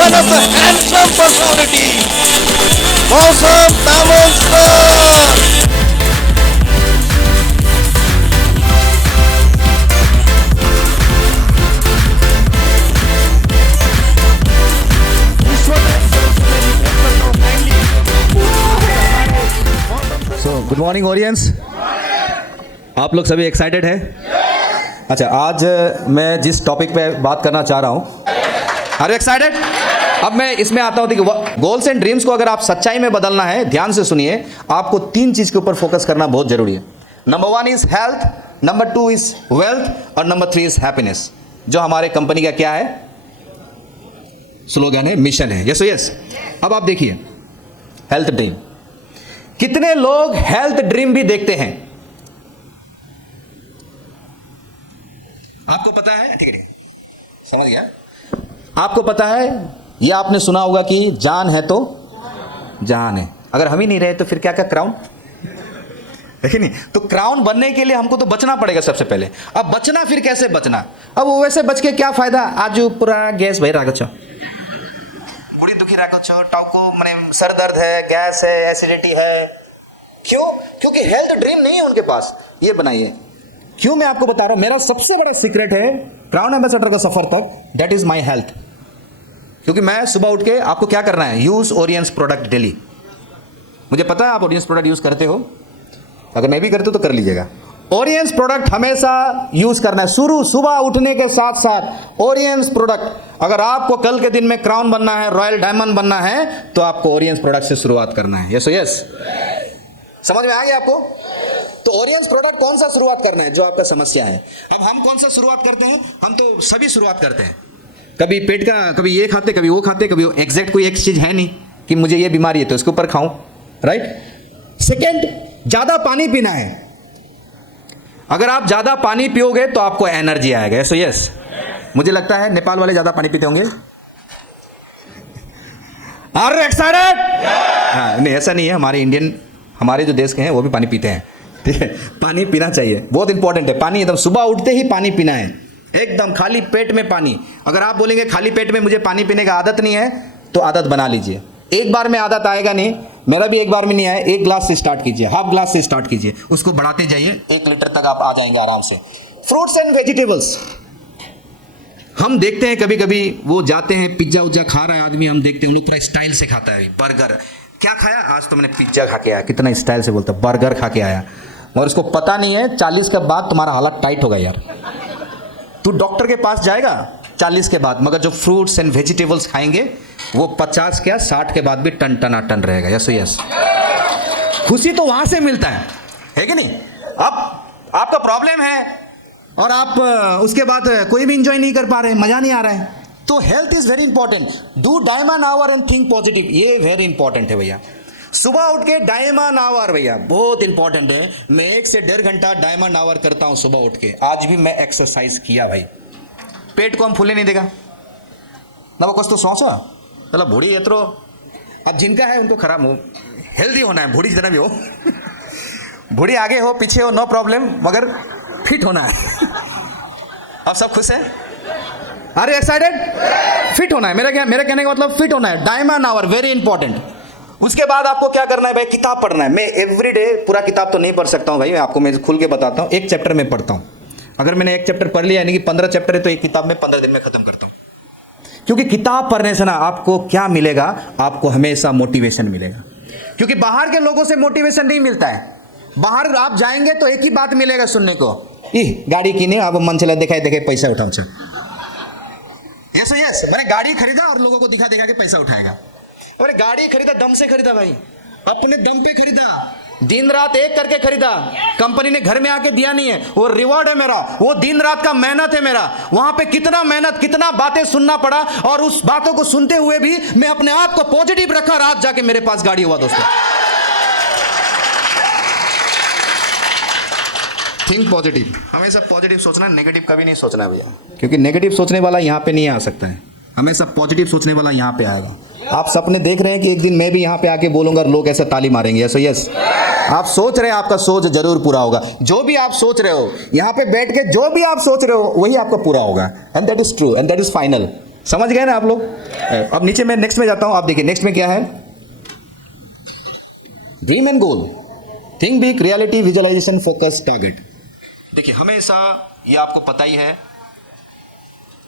one of the handsome personality, Mosam Tamon sir. So good morning audience, आप लोग सभी excited हैं? अच्छा, आज मैं जिस टॉपिक पे बात करना चाह रहा हूँ, आर यू एक्साइटेड? अब मैं इसमें आता हूँ। देखिए, गोल्स एंड ड्रीम्स को अगर आप सच्चाई में बदलना है, ध्यान से सुनिए, आपको 3 चीज के ऊपर फोकस करना बहुत जरूरी है। Number 1 is health, number 2 is wealth और नंबर 3 इज हैप्पीनेस, जो हमारे कंपनी का क्या है, स्लोगन है, मिशन है। Yes yes. अब आप देखिए, हेल्थ ड्रीम, कितने लोग हेल्थ ड्रीम भी देखते हैं? आपको पता है? ठीक है, समझ गया। आपको पता है, यह आपने सुना होगा कि जान है तो जहान है। अगर हम ही नहीं रहे तो फिर क्या क्या क्राउन, देखिए नहीं, तो क्राउन बनने के लिए हमको तो बचना पड़ेगा सबसे पहले। अब बचना, फिर कैसे बचना? अब वो वैसे बच के क्या फायदा? आज पूरा गैस भाई रागो बुढ़ी दुखी राखो छो, टाउको माने सर दर्द है, गैस है, एसिडिटी है। क्यों? क्योंकि हेल्थ ड्रीम नहीं है उनके पास। ये बनाइए। क्यों मैं आपको बता रहा हूं, मेरा सबसे बड़ा सीक्रेट है क्राउन एम्बेसडर का सफर तक, दैट इज माय हेल्थ। क्योंकि मैं सुबह उठ के, आपको क्या करना है, यूज ओरियंस प्रोडक्ट डेली। मुझे पता है आप ओरियंस प्रोडक्ट यूज करते हो, अगर मैं भी करता हूं तो कर लीजिएगा। ओरियंस प्रोडक्ट हमेशा यूज करना है। सुबह उठने के साथ साथ ओरियंस प्रोडक्ट। अगर आपको कल के दिन में क्राउन बनना है, रॉयल डायमंड बनना है, तो आपको ओरियंस प्रोडक्ट से शुरुआत करना है। यस यस, समझ में आ गया आपको? तो ओरियंस प्रोडक्ट कौन सा शुरुआत करना है, जो आपका समस्या है। अब हम कौन सा शुरुआत करते हैं? हम तो सभी शुरुआत करते हैं। कभी पेट का, कभी ये खाते, कभी वो खाते, कभी एग्जैक्ट कोई एक चीज है नहीं कि मुझे ये बीमारी है तो इसके ऊपर खाऊं, राइट। सेकेंड, ज्यादा पानी पीना है। अगर आप ज्यादा पानी पियोगे तो आपको एनर्जी आएगा। Yes yes. मुझे लगता है नेपाल वाले ज्यादा पानी पीते होंगे। Are you excited? हाँ, नहीं ऐसा नहीं है, हमारे इंडियन, हमारे जो देश के हैं वो भी पानी पीते हैं। ठीक है, पानी पीना चाहिए, बहुत इंपॉर्टेंट है। पानी एकदम सुबह उठते ही पानी पीना है, एकदम खाली पेट में पानी। अगर आप बोलेंगे खाली पेट में मुझे पानी पीने का आदत नहीं है, तो आदत बना लीजिए। एक बार में आदत आएगा नहीं, मेरा भी एक बार में नहीं आया। 1 ग्लास से स्टार्ट कीजिए, हाफ ग्लास से स्टार्ट कीजिए, उसको बढ़ाते जाइए, 1 लीटर तक आप आ जाएंगे आराम से। फ्रूट्स एंड वेजिटेबल्स, हम देखते हैं कभी कभी वो जाते हैं, पिज्जा उज्जा खा रहा है आदमी, हम देखते हैं उन लोग पूरा स्टाइल से खाता है। बर्गर क्या खाया आज? तो मैंने पिज्जा खा के आया, कितना स्टाइल से बोलता, बर्गर खा के आया। और उसको पता नहीं है 40 के बाद तुम्हारा हालत टाइट होगा यार। तू डॉक्टर के पास जाएगा 40 के बाद, मगर जो फ्रूट्स एंड वेजिटेबल्स खाएंगे वो 50 क्या 60 के बाद भी टन टना टन रहेगा। Yes yes. खुशी तो वहां से मिलता है कि नहीं? अब आपका प्रॉब्लम है और आप उसके बाद कोई भी इंजॉय नहीं कर पा रहे, मजा नहीं आ रहा है। तो health is very important. Do diamond our and think positive, ये वेरी इंपॉर्टेंट है भैया। सुबह उठ के डायमंड आवर, भैया बहुत इंपॉर्टेंट है। मैं 1 से 1.5 घंटा डायमंड आवर करता हूं सुबह उठ के। आज भी मैं एक्सरसाइज किया भाई। पेट को हम फूलने नहीं देगा ना, वो कुछ तो सोचो चलो बूढ़ी एतरो, अब जिनका है उनको खराब हो, हेल्दी होना है, बूढ़ी जितना भी हो बूढ़ी आगे हो पीछे हो नो प्रॉब्लम, मगर फिट होना है। अब सब खुश है? Are you excited? फिट होना है, मेरा कहने का मतलब फिट होना है। Diamond hour very important. उसके बाद आपको क्या करना है भाई? किताब पढ़ना है। मैं एवरीडे पूरा किताब तो नहीं पढ़ सकता हूं भाई, मैं खुल के बताता हूं। 1 चैप्टर में पढ़ता हूं। अगर मैंने 1 चैप्टर पढ़ लिया, यानी कि 15 चैप्टर है, तो एक किताब में 15 दिन में खत्म करता हूं। क्योंकि किताब पढ़ने से ना आपको क्या मिलेगा, आपको हमेशा मोटिवेशन मिलेगा। क्योंकि बाहर के लोगों से मोटिवेशन नहीं मिलता है। बाहर आप जाएंगे तो एक ही बात मिलेगा सुनने को, गाड़ी किने अब मन चला दिखाई दिखाई पैसा उठाओ। यस, मैंने गाड़ी खरीदा और लोगों को दिखा दिखा के पैसा उठाएगा। अरे गाड़ी खरीदा, दम से खरीदा भाई, अपने दम पे खरीदा, दिन रात एक करके खरीदा। कंपनी ने घर में आके दिया नहीं है, वो रिवॉर्ड है मेरा, वो दिन रात का मेहनत है मेरा। वहां पे कितना मेहनत, कितना बातें सुनना पड़ा, और उस बातों को सुनते हुए भी मैं अपने आप को पॉजिटिव रखा। रात जाके मेरे पास गाड़ी हुआ दोस्तों। थिंक पॉजिटिव, हमेशा पॉजिटिव सोचना, नेगेटिव कभी नहीं सोचना भैया। क्योंकि नेगेटिव सोचने वाला यहाँ पे नहीं आ सकता है, हमेशा पॉजिटिव सोचने वाला यहाँ पे आएगा। आप सपने देख रहे हैं कि एक दिन मैं भी यहाँ पे आके बोलूंगा, लोग ऐसे ताली मारेंगे। यस यस, आप सोच रहे हैं, आपका सोच जरूर पूरा होगा। जो भी आप सोच रहे हो, यहाँ पे बैठ के जो भी आप सोच रहे हो वही आपका पूरा होगा। And that is true and that is final. समझ गए ना आप लोग? अब नीचे मैं नेक्स्ट में जाता हूं, आप देखिए नेक्स्ट में क्या है। Dream and goal, think big, reality, visualisation, focus, target. देखिए हमेशा, ये आपको पता ही है,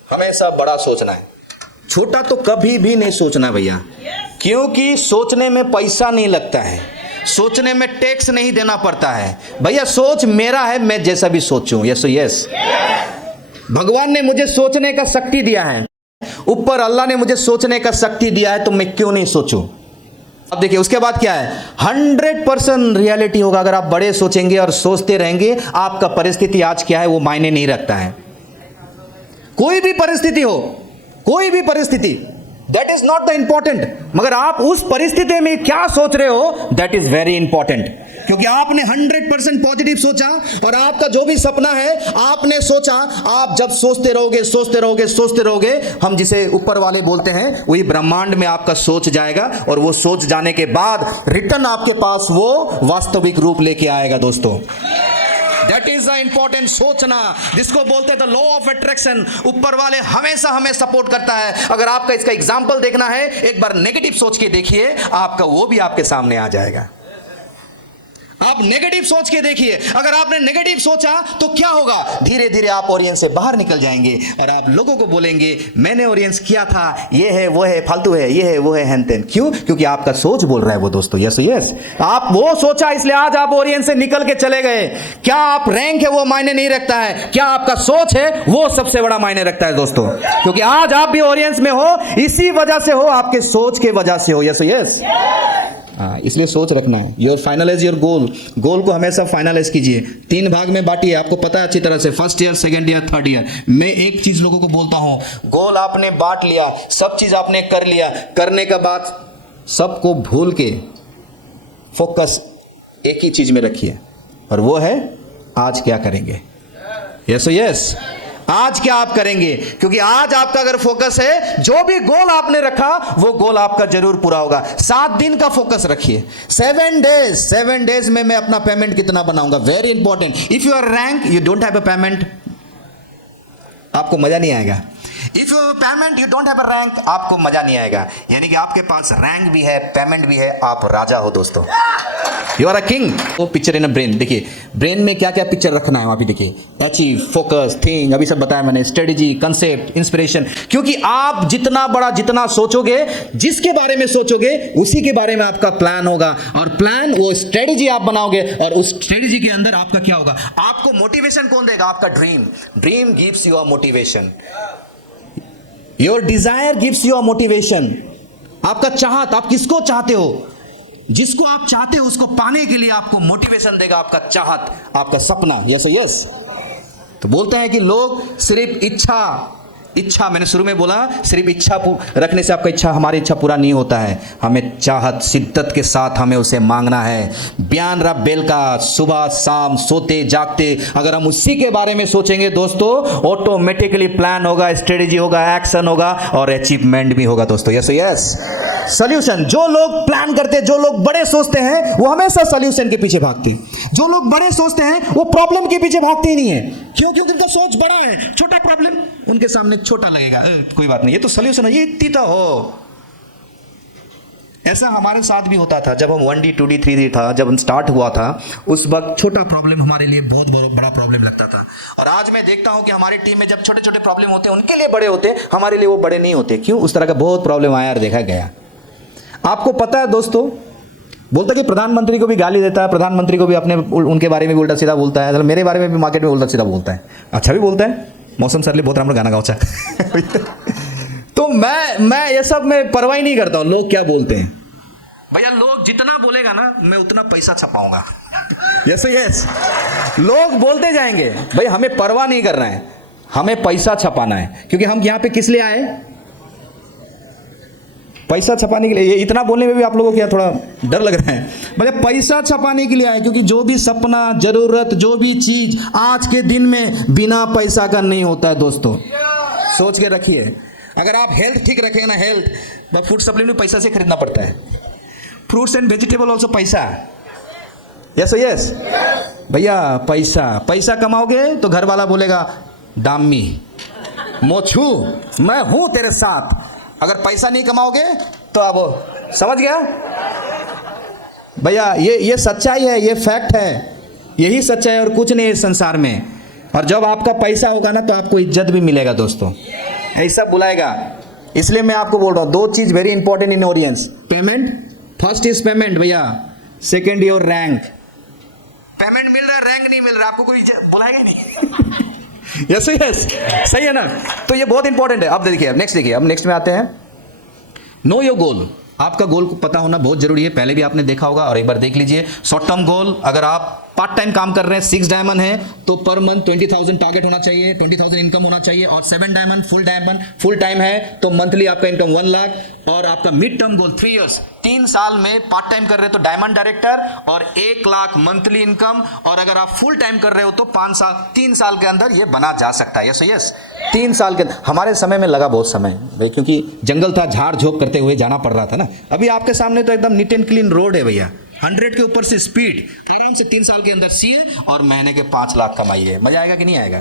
हमेशा बड़ा सोचना है, छोटा तो कभी भी नहीं सोचना भैया, क्योंकि सोचने में पैसा नहीं लगता है, सोचने में टैक्स नहीं देना पड़ता है भैया। सोच मेरा है, मैं जैसा भी सोचूं। यस यस, भगवान ने मुझे सोचने का शक्ति दिया है, ऊपर अल्लाह ने मुझे सोचने का शक्ति दिया है, तो मैं क्यों नहीं सोचूं। अब देखिए उसके बाद क्या है, 100% रियलिटी होगा। अगर आप बड़े सोचेंगे और सोचते रहेंगे, आपका परिस्थिति आज क्या है वो मायने नहीं रखता है। कोई भी परिस्थिति हो, कोई भी परिस्थिति, that is not the important, मगर आप उस परिस्थिति में क्या सोच रहे हो, दैट इज वेरी इंपॉर्टेंट। क्योंकि आपने 100% पॉजिटिव सोचा, और आपका जो भी सपना है आपने सोचा, आप जब सोचते रहोगे सोचते रहोगे सोचते रहोगे, हम जिसे ऊपर वाले बोलते हैं, वही ब्रह्मांड में आपका सोच जाएगा, और वो सोच जाने के बाद रिटर्न आपके पास वो वास्तविक रूप लेके आएगा दोस्तों। दैट इज द इंपॉर्टेंट, सोचना, जिसको बोलते हैं द लॉ ऑफ अट्रैक्शन। ऊपर वाले हमेशा हमें सपोर्ट करता है। अगर आपका इसका एग्जाम्पल देखना है, एक बार नेगेटिव सोच के देखिए, आपका वो भी आपके सामने आ जाएगा। आप नेगेटिव सोच के देखिए, अगर आपने नेगेटिव सोचा तो क्या होगा, धीरे धीरे आप ऑडियंस से बाहर निकल जाएंगे, और आप लोगों को बोलेंगे मैंने ऑडियंस किया था, ये है वो है, फालतू है, ये है वो है, हेन तेन। क्यों? क्योंकि आपका सोच बोल रहा है वो दोस्तों। यस यस, आप वो सोचा, इसलिए आज आप ऑडियंस से निकल के चले गए। क्या आप रैंक है वो मायने नहीं रखता है, क्या आपका सोच है वो सबसे बड़ा मायने रखता है दोस्तों। क्योंकि आज आप भी ऑडियंस में हो, इसी वजह से हो, आपके सोच के वजह से हो। यस यस, इसलिए सोच रखना है। योर फाइनलाइज योर गोल, गोल को हमेशा फाइनलाइज कीजिए। 3 भाग में बांटिए, आपको पता है अच्छी तरह से, first year, second year, third year. मैं एक चीज लोगों को बोलता हूं, गोल आपने बांट लिया, सब चीज आपने कर लिया, करने के बाद सबको भूल के फोकस एक ही चीज में रखिए, और वो है आज क्या करेंगे। यस यस, आज क्या आप करेंगे, क्योंकि आज आपका अगर फोकस है, जो भी गोल आपने रखा वो गोल आपका जरूर पूरा होगा। 7 दिन का फोकस रखिए, 7 डेज में मैं अपना पेमेंट कितना बनाऊंगा, very important. If you are rank, you don't have a payment, आपको मजा नहीं आएगा। If you payment, you don't have a rank, आपको मजा नहीं आएगा। यानी कि आपके पास रैंक भी है, पेमेंट भी है, आप राजा हो दोस्तों। You are a king. वो पिक्चर इन अ ब्रेन, देखिए ब्रेन में क्या क्या पिक्चर रखना है वहां पे, देखिए अचीव, फोकस, थिंक, अभी सब बताया मैंने, स्ट्रेटेजी, कंसेप्ट, इंस्पिरेशन। क्योंकि आप जितना बड़ा जितना सोचोगे, जिसके बारे में सोचोगे उसी के बारे में आपका प्लान होगा, और प्लान वो स्ट्रेटेजी आप बनाओगे, और उस स्ट्रेटेजी के अंदर आपका क्या होगा, आपको मोटिवेशन कौन देगा, आपका dream. Dream gives you a motivation, your desire gives you a motivation. आपका चाहत, आप किसको चाहते हो, जिसको आप चाहते हो उसको पाने के लिए आपको मोटिवेशन देगा आपका चाहत, आपका सपना। यस यस, तो बोलते हैं कि लोग सिर्फ इच्छा, मैंने शुरू में बोला, सिर्फ इच्छा रखने से आपका इच्छा, हमारी इच्छा पूरा नहीं होता है। हमें चाहत शिद्दत के साथ हमें उसे मांगना है। बयान रब बेल का, सुबह शाम सोते जागते, अगर हम उसी के बारे में सोचेंगे दोस्तों, ऑटोमेटिकली प्लान होगा, स्ट्रेटेजी होगा, एक्शन होगा, और अचीवमेंट भी होगा दोस्तों। Yes yes, solution. जो लोग प्लान करते हैं, जो लोग बड़े सोचते हैं, वो हमेशा सॉल्यूशन के पीछे भागते हैं। जो लोग बड़े सोचते हैं वो प्रॉब्लम के पीछे भागते ही नहीं है। क्यों? क्योंकि उनका सोच बड़ा है, छोटा प्रॉब्लम उनके सामने छोटा लगेगा, कोई बात नहीं, ये तो सॉल्यूशन है, ये इतनी तो हो। ऐसा हमारे साथ भी होता था, जब हम 1D 2D 3D था, जब हम स्टार्ट हुआ था, उस वक्त छोटा प्रॉब्लम हमारे लिए बहुत बड़ा प्रॉब्लम लगता था। और आज मैं देखता हूं कि हमारी टीम में जब छोटे छोटे प्रॉब्लम होते हैं, उनके लिए बड़े होते हैं, हमारे लिए वो बड़े नहीं होते। क्यों? उस तरह का बहुत प्रॉब्लम आया और देखा गया। आपको पता है दोस्तों, बोलता कि प्रधानमंत्री को भी गाली देता है, प्रधानमंत्री को भी अपने उनके बारे में भी उल्टा सीधा बोलता है, मेरे बारे में भी मार्केट में उल्टा सीधा बोलता है, अच्छा भी बोलता है। मौसम सरली बहुत राम गाना गाँचा तो मैं ये सब में परवाह नहीं करता हूँ लोग क्या बोलते हैं। भैया लोग जितना बोलेगा ना, मैं उतना पैसा छपाऊंगा। यस यस, लोग बोलते जाएंगे, भाई हमें परवाह नहीं करना है, हमें पैसा छपाना है। क्योंकि हम यहाँ पे किस लिए आए, पैसा छपाने के लिए। ये इतना बोलने में भी आप लोगों को क्या थोड़ा डर लग रहा है, मतलब पैसा छपाने के लिए आए। क्योंकि जो भी सपना, जरूरत, जो भी चीज आज के दिन में बिना पैसा का नहीं होता है दोस्तों, सोच के रखिए। अगर आप हेल्थ ठीक रखें ना, हेल्थ फूड सप्लीमेंट पैसा से खरीदना पड़ता है, फ्रूट्स एंड वेजिटेबल ऑल्सो पैसा। यस यस भैया, पैसा कमाओगे तो घर वाला बोलेगा दामी, मोछू, मैं हूं तेरे साथ। अगर पैसा नहीं कमाओगे तो अब समझ गया भैया, ये सच्चाई है, ये फैक्ट है, यही सच्चाई और कुछ नहीं है इस संसार में। और जब आपका पैसा होगा ना तो आपको इज्जत भी मिलेगा दोस्तों, ऐसा बुलाएगा। इसलिए मैं आपको बोल रहा हूं, दो चीज very important in audience, payment, first is payment भैया, सेकंड योर रैंक। पेमेंट मिल रहा है, रैंक नहीं मिल रहा, आपको कोई बुलाएगा नहीं। यस यस, सही है ना। तो ये बहुत इंपॉर्टेंट है। अब देखिए, अब नेक्स्ट में आते हैं, नो योर गोल। आपका गोल को पता होना बहुत जरूरी है, पहले भी आपने देखा होगा और एक बार देख लीजिए। शॉर्ट टर्म गोल, अगर आप पार्ट टाइम काम कर रहे हैं, 6 डायमंड है तो पर मंथ 20,000 टारगेट होना चाहिए, 20,000 इनकम होना चाहिए। और 7 डायमंड फुल टाइम है तो मंथली आपका इनकम 1 लाख। और आपका मिड टर्म गोल 3 इयर्स, 3 साल में पार्ट टाइम कर रहे हो तो डायमंड डायरेक्टर और 1 लाख मंथली इनकम। और अगर आप फुल टाइम कर रहे हो तो 5 साल, 3 साल के अंदर ये बना जा सकता है। यस 3 साल के अंदर। हमारे समय में लगा बहुत समय भाई, क्योंकि जंगल था, झाड़ झोंक करते हुए जाना पड़ रहा था ना। अभी आपके सामने तो एकदम नीट एंड क्लीन रोड है भैया, 100 के ऊपर से स्पीड, आराम से 3 साल के अंदर सीए और महीने के 5 लाख कमाइए। मजा आएगा कि नहीं आएगा?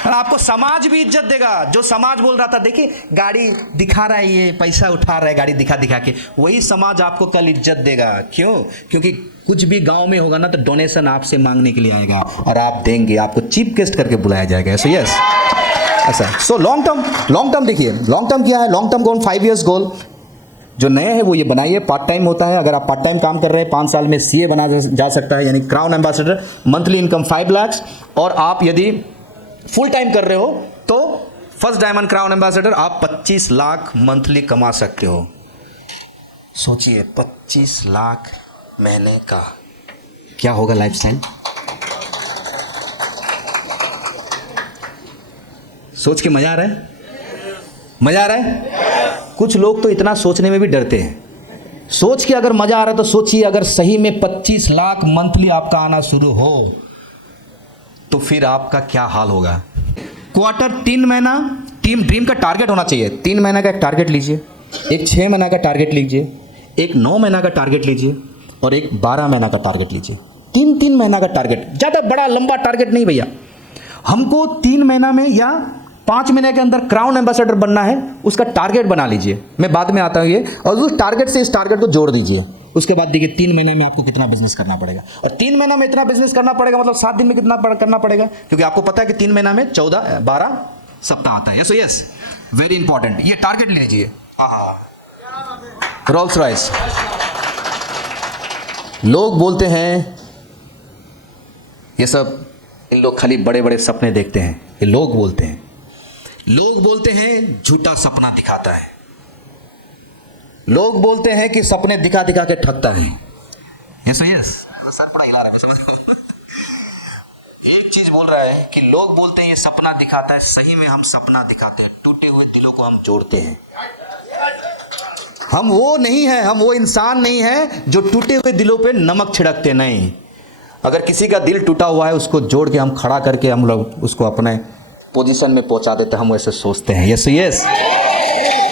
और आपको समाज भी इज्जत देगा। जो समाज बोल रहा था देखिए गाड़ी दिखा रहा है, ये पैसा उठा रहा है गाड़ी दिखा दिखा के, वही समाज आपको कल इज्जत देगा। क्यों? क्योंकि कुछ भी गांव में होगा ना तो डोनेशन आपसे मांगने के लिए आएगा और आप देंगे, आपको चीफ गेस्ट करके बुलाया जाएगा। सो यस, ऐसा। सो लॉन्ग टर्म देखिए, लॉन्ग टर्म क्या है? लॉन्ग टर्म गोल 5 इयर्स गोल जो नए हैं वो ये बनाइए। पार्ट टाइम होता है, अगर आप पार्ट टाइम काम कर रहे हैं 5 साल में सीए बना जा सकता है, यानी crown ambassador, monthly income 5 lakh. और आप यदि फुल टाइम कर रहे हो तो फर्स्ट डायमंड क्राउन एम्बेसडर आप 25 लाख मंथली कमा सकते हो। सोचिए 25 लाख महीने का क्या होगा लाइफस्टाइल? सोच के मजा आ रहा है? मजा आ रहा है? कुछ लोग तो इतना सोचने में भी डरते हैं। सोच के अगर मजा आ रहा है तो सोचिए, अगर सही में 25 लाख मंथली आपका आना शुरू हो तो फिर आपका क्या हाल होगा। क्वार्टर 3 महीना ड्रीम का टारगेट होना चाहिए। 3 महीना का एक टारगेट लीजिए, एक 6 महीना का टारगेट लीजिए, एक 9 महीना का टारगेट लीजिए और एक 12 महीना का टारगेट लीजिए। 3 महीना का टारगेट, ज़्यादा बड़ा लंबा टारगेट नहीं भैया। हमको 3 महीना में या 5 महीने के अंदर क्राउन एम्बेसडर बनना है, उसका टारगेट बना लीजिए। मैं बाद में आता हूँ ये, और उस टारगेट से इस टारगेट को जोड़ दीजिए। उसके बाद देखिए 3 महीने में आपको कितना बिजनेस करना पड़ेगा। और 3 महीना में इतना बिजनेस करना पड़ेगा मतलब 7 दिन में कितना करना पड़ेगा, क्योंकि आपको पता है कि 3 महीना में 12 सप्ताह आता है। यस, वेरी इंपॉर्टेंट, ये टारगेट लीजिए। रोल्स रॉयस, लोग बोलते हैं ये सब, इन लोग खाली बड़े बड़े सपने देखते हैं। ये लोग बोलते हैं झूठा सपना दिखाता है। लोग बोलते हैं कि सपने दिखा दिखा के ठगता है। यस सर पड़ा हिला रहा है, समझ रहे हो? एक चीज बोल रहा है कि लोग बोलते हैं ये सपना दिखाता है, सही में हम सपना दिखाते हैं। टूटे हुए दिलों को हम जोड़ते हैं। हम वो नहीं है, हम वो इंसान नहीं है जो टूटे हुए दिलों पे नमक छिड़कते नहीं। अगर किसी का दिल टूटा हुआ है उसको जोड़ के हम खड़ा करके हम लोग उसको अपने पोजीशन में पहुंचा देते, हम वैसे सोचते हैं। यस,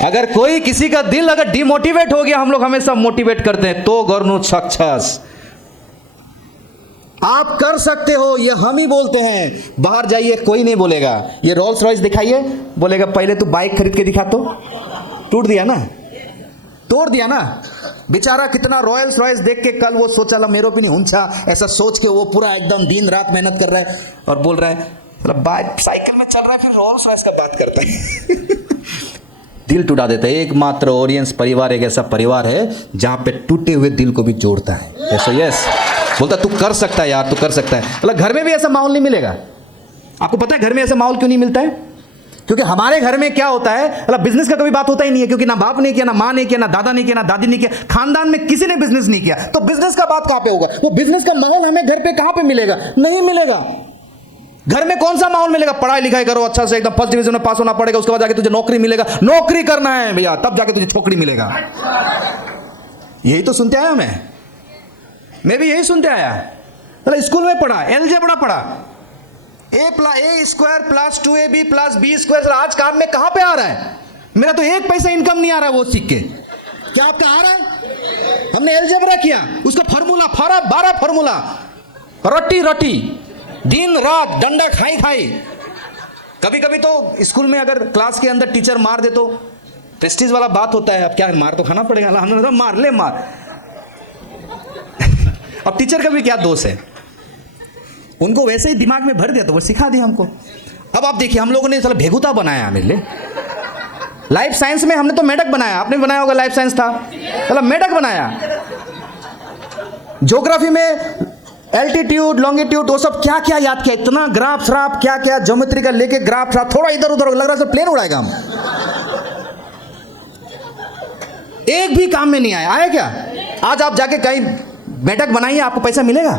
अगर कोई किसी का दिल अगर डिमोटिवेट हो गया, हम लोग हमेशा मोटिवेट करते हैं। तो गर्नु सक्सेस आप कर सकते हो, ये हम ही बोलते हैं। बाहर जाइए कोई नहीं बोलेगा। ये रोल्स रॉयस दिखाइए, बोलेगा पहले तू बाइक खरीद के दिखा, तो टूट दिया ना, तोड़ दिया ना। बेचारा कितना रॉयल्स रॉयस देख के कल वो सोचा ला मेरो भी नहीं हुंचा, ऐसा सोच के वो पूरा एकदम दिन रात मेहनत कर रहा है और बोल रहा है मतलब बाइक साइकिल में चल रहा है, फिर रॉयल्स रॉयस का बात करता है। दिल टूटा देता है। एकमात्र ऑडियंस परिवार एक ऐसा परिवार है जहां पे टूटे हुए दिल को भी जोड़ता है। यस, बोलता तू कर सकता है यार, तू कर सकता है। मतलब घर में भी ऐसा माहौल नहीं मिलेगा। आपको पता है घर में ऐसा माहौल क्यों नहीं मिलता है? क्योंकि हमारे घर में क्या होता है, मतलब बिजनेस का कभी बात होता ही नहीं है, क्योंकि ना बाप ने किया, ना माँ ने किया, ना दादा ने किया, ना दादी ने किया, खानदान में किसी ने बिजनेस नहीं किया। तो बिजनेस का बात कहां पे होगा? वो बिजनेस का माहौल हमें घर पे कहां पे मिलेगा? नहीं मिलेगा। घर में कौन सा माहौल मिलेगा? पढ़ाई लिखाई करो अच्छा से, एकदम फर्स्ट डिवीजन में पास होना पड़ेगा, उसके बाद जाके तुझे नौकरी मिलेगा। नौकरी करना है भैया, तब जाके तुझे छोकरी मिलेगा। यही तो सुनते आया मैं भी यही सुनते आया। मतलब स्कूल में पढ़ा, अलजेब्रा पढ़ा, a square plus 2ab plus b square. आज काम में कहां पे आ रहा है? मेरा तो 1 पैसा इनकम नहीं आ रहा है वो सीख के। क्या आपका आ रहा है? हमने अलजेब्रा किया, उसका फार्मूला 12 फार्मूला, रटी दिन रात डंडा खाई कभी कभी तो स्कूल में अगर क्लास के अंदर टीचर मार दे तो प्रेस्टीज वाला बात होता है, अब क्या मार तो खाना पड़ेगा, हमने कहा मार ले मार। अब टीचर का भी क्या दोष है, उनको वैसे ही दिमाग में भर दिया तो वो सिखा दिया हमको। अब आप देखिए हम लोगों ने साला भेगुता बनाया मेरे लिए। लाइफ साइंस में हमने तो मेढक बनाया, आपने बनाया होगा, लाइफ साइंस था, साला मेढक बनाया। ज्योग्राफी में एल्टीट्यूड लॉन्गिट्यूड वो सब क्या क्या याद किया, इतना ग्राफ श्राफ क्या क्या ज्योमेट्री का लेके ग्राफ श्राफ, थोड़ा इधर उधर लग रहा है प्लेन उड़ाएगा हम। एक भी काम में नहीं आया, आया क्या? आज आप जाके कहीं मेढक बनाइए, आपको पैसा मिलेगा?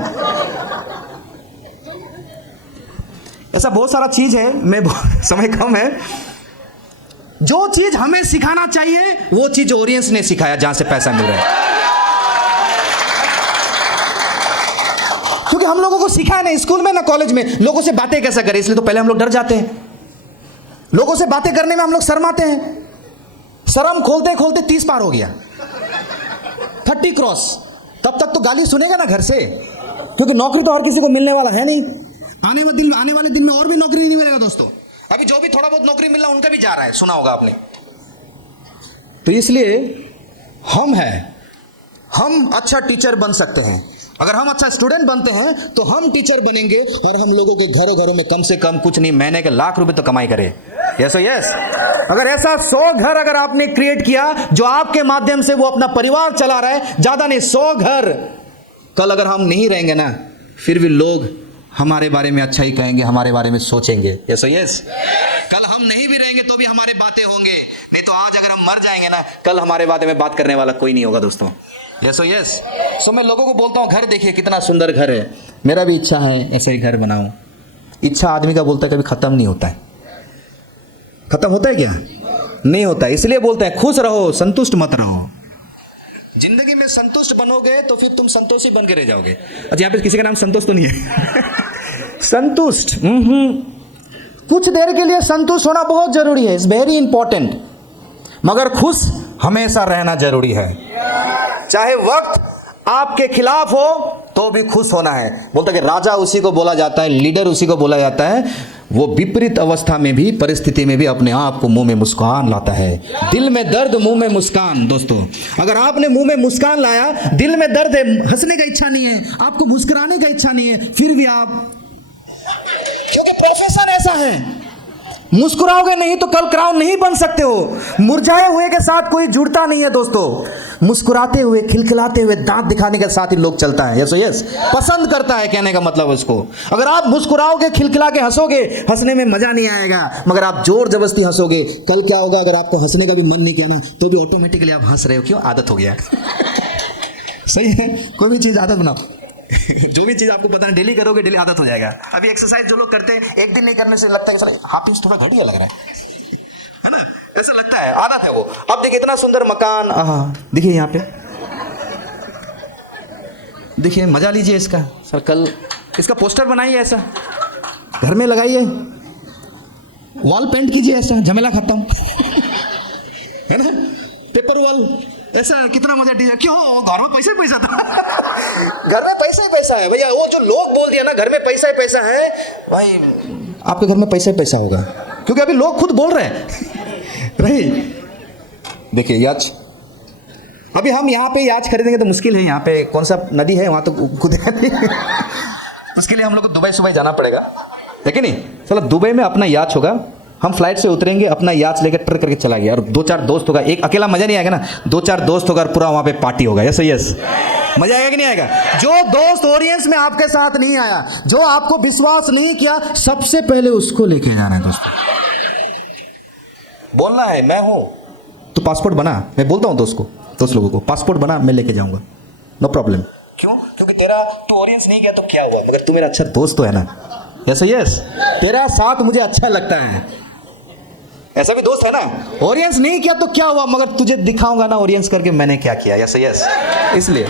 ऐसा बहुत सारा चीज है, मैं समय कम है। जो चीज हमें सिखाना चाहिए वो चीज ओरियंस ने सिखाया, जहां से पैसा मिल रहा है। क्योंकि हम लोगों को सिखाया नहीं स्कूल में ना कॉलेज में, लोगों से बातें कैसा करें, इसलिए तो पहले हम लोग डर जाते हैं। लोगों से बातें करने में हम लोग शर्माते हैं। शर्म खोलते खोलते 30 पार हो गया, 30 क्रॉस। तब तक तो गाली सुनेगा ना घर से, क्योंकि नौकरी तो हर किसी को मिलने वाला है नहीं। आने वाले दिन में और भी नौकरी नहीं मिलेगा दोस्तों। अभी जो भी थोड़ा बहुत नौकरी मिल रहा है उनका भी जा रहा है, सुना होगा आपने। तो इसलिए हम अच्छा टीचर बन सकते हैं। अगर हम अच्छा स्टूडेंट बनते हैं तो हम टीचर बनेंगे और हम लोगों के घरों घरों में कम से कम कुछ नहीं, महीने के लाख रुपए तो कमाई करे। Yes yes. अगर ऐसा 100 घर अगर आपने क्रिएट किया जो आपके माध्यम से वो अपना परिवार चला रहा है, ज्यादा नहीं 100 घर, कल अगर हम नहीं रहेंगे ना, फिर भी लोग हमारे बारे में अच्छा ही कहेंगे, हमारे बारे में सोचेंगे। Yes yes. कल हम नहीं भी रहेंगे तो भी हमारी बातें होंगे, नहीं तो आज अगर हम मर जाएंगे ना, कल हमारे बारे में बात करने वाला कोई नहीं होगा दोस्तों। Yes yes. सो मैं लोगों को बोलता हूँ घर देखिए कितना सुंदर घर है, मेरा भी इच्छा है ऐसा ही घर बनाऊं। इच्छा आदमी का बोलता है कभी खत्म नहीं होता है। खत्म होता है क्या? नहीं होता है। इसलिए बोलते हैं खुश रहो, संतुष्ट मत रहो। जिंदगी में संतुष्ट बनोगे तो फिर तुम संतोषी बन के रह जाओगे। अच्छा यहाँ पे किसी का नाम संतोष तो नहीं है? संतुष्ट, कुछ देर के लिए संतुष्ट होना बहुत जरूरी है, इट्स वेरी इंपॉर्टेंट। मगर खुश हमेशा रहना जरूरी है। चाहे वक्त आपके खिलाफ हो तो भी खुश होना है। बोलता है कि राजा उसी को बोला जाता है, लीडर उसी को बोला जाता है, वो विपरीत अवस्था में भी, परिस्थिति में भी अपने आप को मुंह में मुस्कान लाता है। दिल में दर्द मुंह में मुस्कान। दोस्तों अगर आपने मुंह में मुस्कान लाया, दिल में दर्द है, हंसने का इच्छा नहीं है, आपको मुस्कुराने का इच्छा नहीं है, फिर भी आप, क्योंकि प्रोफेशन ऐसा है, मुस्कुराओगे नहीं तो कल क्राउन नहीं बन सकते हो। मुरझाए हुए के साथ कोई जुड़ता नहीं है दोस्तों। मुस्कुराते हुए, खिलखिलाते हुए, दांत दिखाने के साथ ही लोग चलता है। Yes yes. पसंद करता है, कहने का मतलब इसको। अगर आप मुस्कुराओगे, खिलखिला के हंसोगे, हंसने में मजा नहीं आएगा। मगर आप जोर जबरदस्ती हंसोगे, कल क्या होगा अगर आपको हंसने का भी मन नहीं किया ना, तो भी ऑटोमेटिकली आप हंस रहे हो। क्यों? आदत हो गया। सही है। कोई भी चीज आदत बनाओ। जो भी चीज आपको पता है डेली करोगे, डेली आदत हो जाएगा। अभी एक्सरसाइज जो लोग करते हैं, एक दिन नहीं करने से लगता है कि हाफ इंच थोड़ा घटिया लग रहा है ना, ऐसा लगता है, आदत है वो। अब देखिए इतना सुंदर मकान, देखिए यहाँ पे, देखिए मजा लीजिए इसका। सर कल इसका पोस्टर बनाइए, ऐसा घर में लगाइए, वॉल पेंट कीजिए, ऐसा झमेला खत्म। है ना, पेपर वॉल, ऐसा कितना मजा दीजिए। क्यों? घर में पैसा ही पैसा था। घर में पैसा ही पैसा है भैया। वो जो लोग बोल दिया ना घर में पैसा ही पैसा है, भाई आपके घर में पैसा ही पैसा होगा, क्योंकि अभी लोग खुद बोल रहे हैं। रही देखिए याच, अभी हम यहाँ पे याच खरीदेंगे तो मुश्किल है। यहाँ पे कौन सा नदी है, वहां तो खुद है नहीं। उसके लिए हम लोग को दुबई सुबह जाना पड़ेगा, है कि नहीं? चलो दुबई में अपना याच होगा, हम फ्लाइट से उतरेंगे, अपना याच लेकर ट्रक करके चला गया, और 2-4 दोस्त होगा। एक अकेला मजा नहीं आएगा ना, 2-4 दोस्त होगा और पूरा वहां पे पार्टी होगा। Yes yes. मजा आएगा कि नहीं आएगा? जो दोस्त ओरियंस में आपके साथ नहीं आया, जो आपको विश्वास नहीं किया, सबसे पहले उसको लेके जाना है दोस्तों। बोलना है मैं हूं तो पासपोर्ट बना। मैं बोलता हूं दोस्त लोगों को, पासपोर्ट बना, मैं लेके जाऊंगा, नो प्रॉब्लम। क्यों? क्योंकि तेरा तू ओरियंस नहीं किया तो क्या हुआ, मगर तू मेरा अच्छा दोस्त तो है ना। Yes yes. तेरा साथ मुझे अच्छा लगता है, ऐसा भी दोस्त है ना। ओरियंस नहीं किया तो क्या हुआ, मगर तुझे दिखाऊंगा ना ओरियंस करके मैंने क्या किया। Yes yes. इसलिए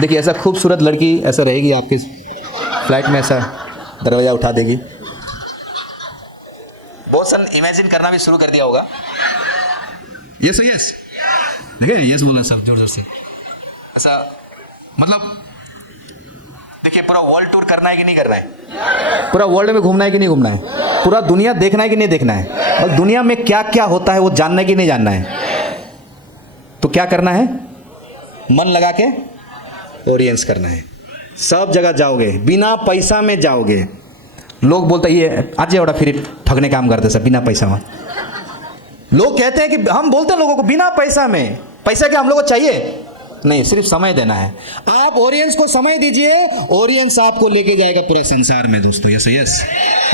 देखिए ऐसा खूबसूरत लड़की ऐसा रहेगी आपके फ्लाइट में, ऐसा दरवाजा उठा देगी। बहुत सन इमेजिन करना भी शुरू कर दिया होगा। Yes yes. देखिए यस बोलना सब जोर जोर से, ऐसा मतलब देखिए पूरा वर्ल्ड टूर करना है कि नहीं करना है, पूरा वर्ल्ड में घूमना है कि नहीं घूमना है। पूरा दुनिया देखना है कि नहीं देखना है, और दुनिया में क्या क्या होता है वो जानना है कि नहीं जानना है। तो क्या करना है, मन लगा के ओरिएंट्स करना है। सब जगह जाओगे, बिना पैसा में जाओगे। लोग बोलते हैं ये आज ओड़ा फिर ठगने काम करते सब बिना पैसा में। लोग कहते हैं कि हम बोलते हैं लोगों को बिना पैसा में, पैसा क्या हम लोगों को चाहिए नहीं, सिर्फ समय देना है। आप ओरिएंट्स को समय दीजिए, ओरिएंट्स आपको लेके जाएगा पूरे संसार में दोस्तों। यस यस,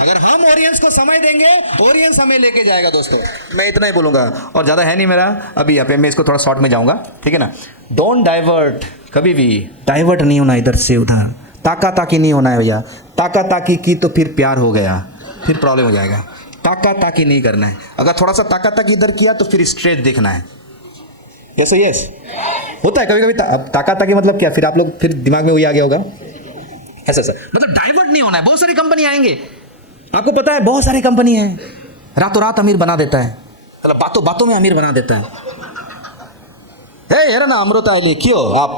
अगर हम ओरिएंट्स को समय देंगे, ओरिएंट्स हमें लेके जाएगा दोस्तों। मैं इतना ही बोलूंगा और ज़्यादा है नहीं मेरा अभी यहाँ पे, मैं इसको थोड़ा शॉर्ट में जाऊंगा, ठीक है ना। डोंट डाइवर्ट, कभी भी डाइवर्ट नहीं होना इधर से उधर, ताका ताकी नहीं होना है भैया। ताका ताकी की तो फिर प्यार हो गया, फिर प्रॉब्लम हो जाएगा। ताका ताकी नहीं करना है। अगर थोड़ा सा ताका ताकी इधर किया तो फिर स्ट्रेट देखना है। यस यस, होता है कभी कभी ताका ताकी, मतलब क्या, फिर आप लोग फिर दिमाग में वही आ गया होगा ऐसा सर, मतलब डाइवर्ट नहीं होना है। बहुत सारी कंपनी आएंगे, आपको पता है बहुत सारी कंपनी है, रातों रात अमीर बना देता है, मतलब बातों बातों में अमीर बना देता है। यार ना अमृता लिए क्यों आप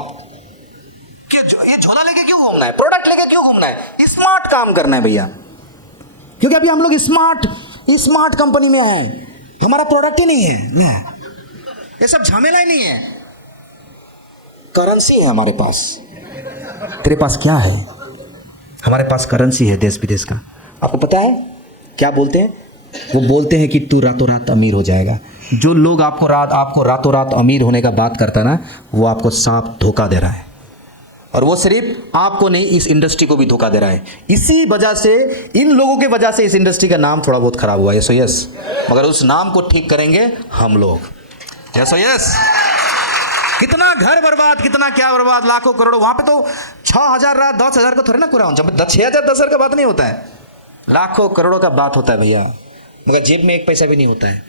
ये झोला लेके क्यों घूमना है, प्रोडक्ट लेके क्यों घूमना है, स्मार्ट काम करना है भैया। क्योंकि अभी हम लोग स्मार्ट कंपनी में आए, हमारा प्रोडक्ट ही नहीं है, ये सब झमेला ही नहीं है, करेंसी है हमारे पास। तेरे पास क्या है, हमारे पास करेंसी है देश विदेश का। आपको पता है क्या बोलते हैं, वो बोलते हैं कि तू रातों रात अमीर हो जाएगा। जो लोग आपको रातों रात अमीर होने का बात करता ना, वो आपको साफ धोखा दे रहा है, और वो सिर्फ आपको नहीं इस इंडस्ट्री को भी धोखा दे रहा है। इसी वजह से, इन लोगों के वजह से इस इंडस्ट्री का नाम थोड़ा बहुत खराब हुआ। यस यस, मगर उस नाम को ठीक करेंगे हम लोग। यस यस, कितना घर बर्बाद, कितना क्या बर्बाद, लाखों करोड़ों। वहां पे तो 6,000 रात 10,000 का थोड़ी ना पूरा, जब 6,000 10,000 का बात नहीं होता है, लाखों करोड़ों का बात होता है भैया, मगर जेब में एक पैसा भी नहीं होता है।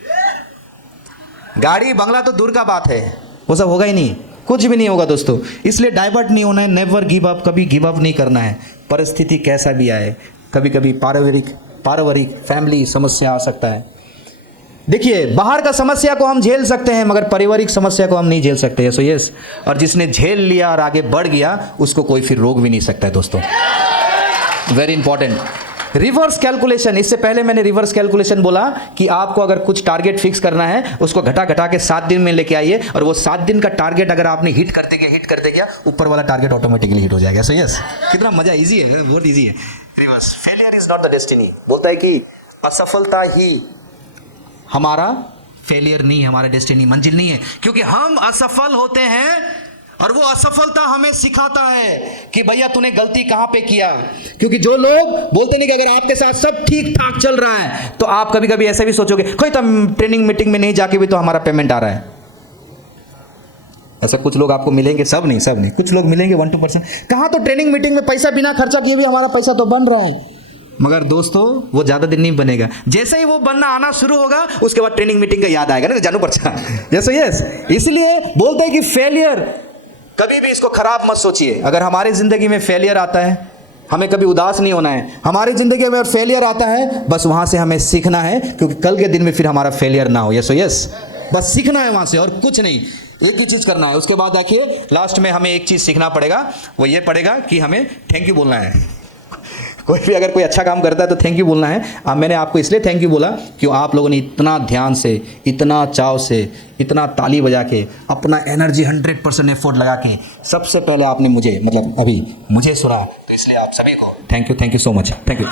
गाड़ी बंगला तो दूर का बात है, वो सब होगा ही नहीं, कुछ भी नहीं होगा दोस्तों। इसलिए डाइवर्ट नहीं होना है, नेवर गिव अप, कभी गिव अप नहीं करना है। परिस्थिति कैसा भी आए, कभी कभी पारिवारिक फैमिली समस्या आ सकता है। देखिए, बाहर का समस्या को हम झेल सकते हैं, मगर पारिवारिक समस्या को हम नहीं झेल सकते। यस यस, और जिसने झेल लिया और आगे बढ़ गया, उसको कोई फिर रोक भी नहीं सकता है दोस्तों। Very important, reverse calculation. इससे पहले मैंने रिवर्स कैलकुलेशन बोला कि आपको अगर कुछ टारगेट फिक्स करना है, उसको घटा के 7 दिन में लेके आइए, और वो 7 दिन का टारगेट अगर आपने हिट करते गया, ऊपर वाला टारगेट ऑटोमेटिकली हिट हो जाएगा। सो यस, कितना मजा, इजी है, बहुत इजी है। Reverse, failure is not the destiny. बोलता है कि असफलता ही हमारा फेलियर नहीं, हमारा डेस्टिनी, मंजिल नहीं है। क्योंकि हम असफल होते हैं, और वो असफलता हमें सिखाता है कि भैया तूने गलती कहां पे किया। क्योंकि जो लोग बोलते नहीं कि अगर आपके साथ सब ठीक ठाक चल रहा है, तो आप कभी कभी ऐसे भी सोचोगे कोई तो ट्रेनिंग मीटिंग में नहीं जाके भी तो हमारा पेमेंट आ रहा है। ऐसा कुछ लोग आपको मिलेंगे, सब नहीं, कुछ लोग मिलेंगे 1-2%। कहां तो ट्रेनिंग मीटिंग में पैसा बिना खर्चा किए भी हमारा पैसा तो बन रहा है, मगर दोस्तों वो ज्यादा दिन नहीं बनेगा। जैसे ही वो बनना आना शुरू होगा, उसके बाद ट्रेनिंग मीटिंग का याद आएगा ना, जानू पर्चा। जैसे यस, इसलिए बोलते हैं कि फेलियर कभी भी इसको खराब मत सोचिए। अगर हमारी जिंदगी में फेलियर आता है, हमें कभी उदास नहीं होना है। हमारी जिंदगी में फेलियर आता है, बस वहां से हमें सीखना है, क्योंकि कल के दिन में फिर हमारा फेलियर ना हो। यस यस, बस सीखना है वहां से, और कुछ नहीं, एक ही चीज करना है। उसके बाद देखिए लास्ट में हमें एक चीज सीखना पड़ेगा, वो ये पड़ेगा कि हमें थैंक यू बोलना है। कोई भी अगर कोई अच्छा काम करता है तो थैंक यू बोलना है। अब मैंने आपको इसलिए थैंक यू बोला क्यों, आप लोगों ने इतना ध्यान से, इतना चाव से, इतना ताली बजा के, अपना एनर्जी 100% एफर्ट लगा के सबसे पहले आपने मुझे, मतलब अभी मुझे सुना, तो इसलिए आप सभी को thank you so much, thank you.